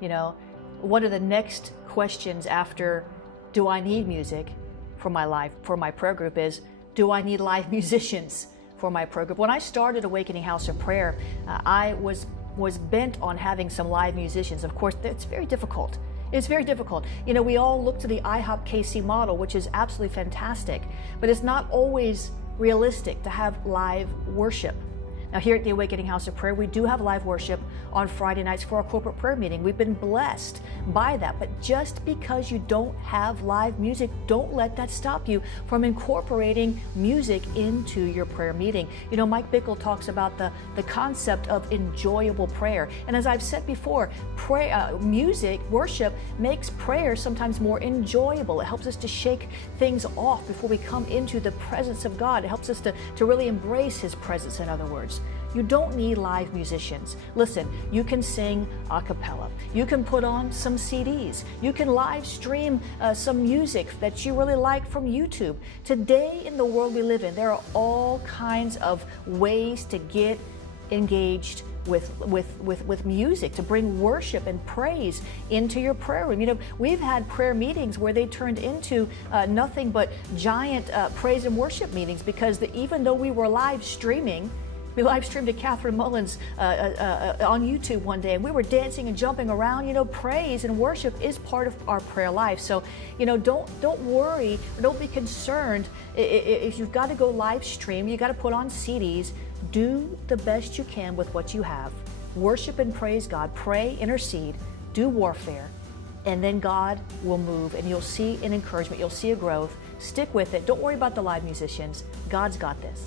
You know, what are the next questions after, do I need music for my prayer group, is, do I need live musicians for my prayer group? When I started Awakening House of Prayer, I was bent on having some live musicians. Of course, it's very difficult. It's very difficult. You know, we all look to the IHOP KC model, which is absolutely fantastic, but it's not always realistic to have live worship. Now, here at the Awakening House of Prayer, we do have live worship on Friday nights for our corporate prayer meeting. We've been blessed by that. But just because you don't have live music, don't let that stop you from incorporating music into your prayer meeting. You know, Mike Bickle talks about the concept of enjoyable prayer. And as I've said before, music, worship, makes prayer sometimes more enjoyable. It helps us to shake things off before we come into the presence of God. It helps us to really embrace His presence, in other words. You don't need live musicians. Listen, you can sing a cappella. You can put on some CDs. You can live stream some music that you really like from YouTube. Today, in the world we live in, there are all kinds of ways to get engaged with music, to bring worship and praise into your prayer room. You know, we've had prayer meetings where they turned into nothing but giant praise and worship meetings, because even though we were live streaming, we live streamed to Catherine Mullins on YouTube one day, and we were dancing and jumping around. You know, praise and worship is part of our prayer life. So, you know, don't worry, don't be concerned if you've got to go live stream. You got to put on CDs. Do the best you can with what you have. Worship and praise God. Pray, intercede, do warfare, and then God will move, and you'll see an encouragement. You'll see a growth. Stick with it. Don't worry about the live musicians. God's got this.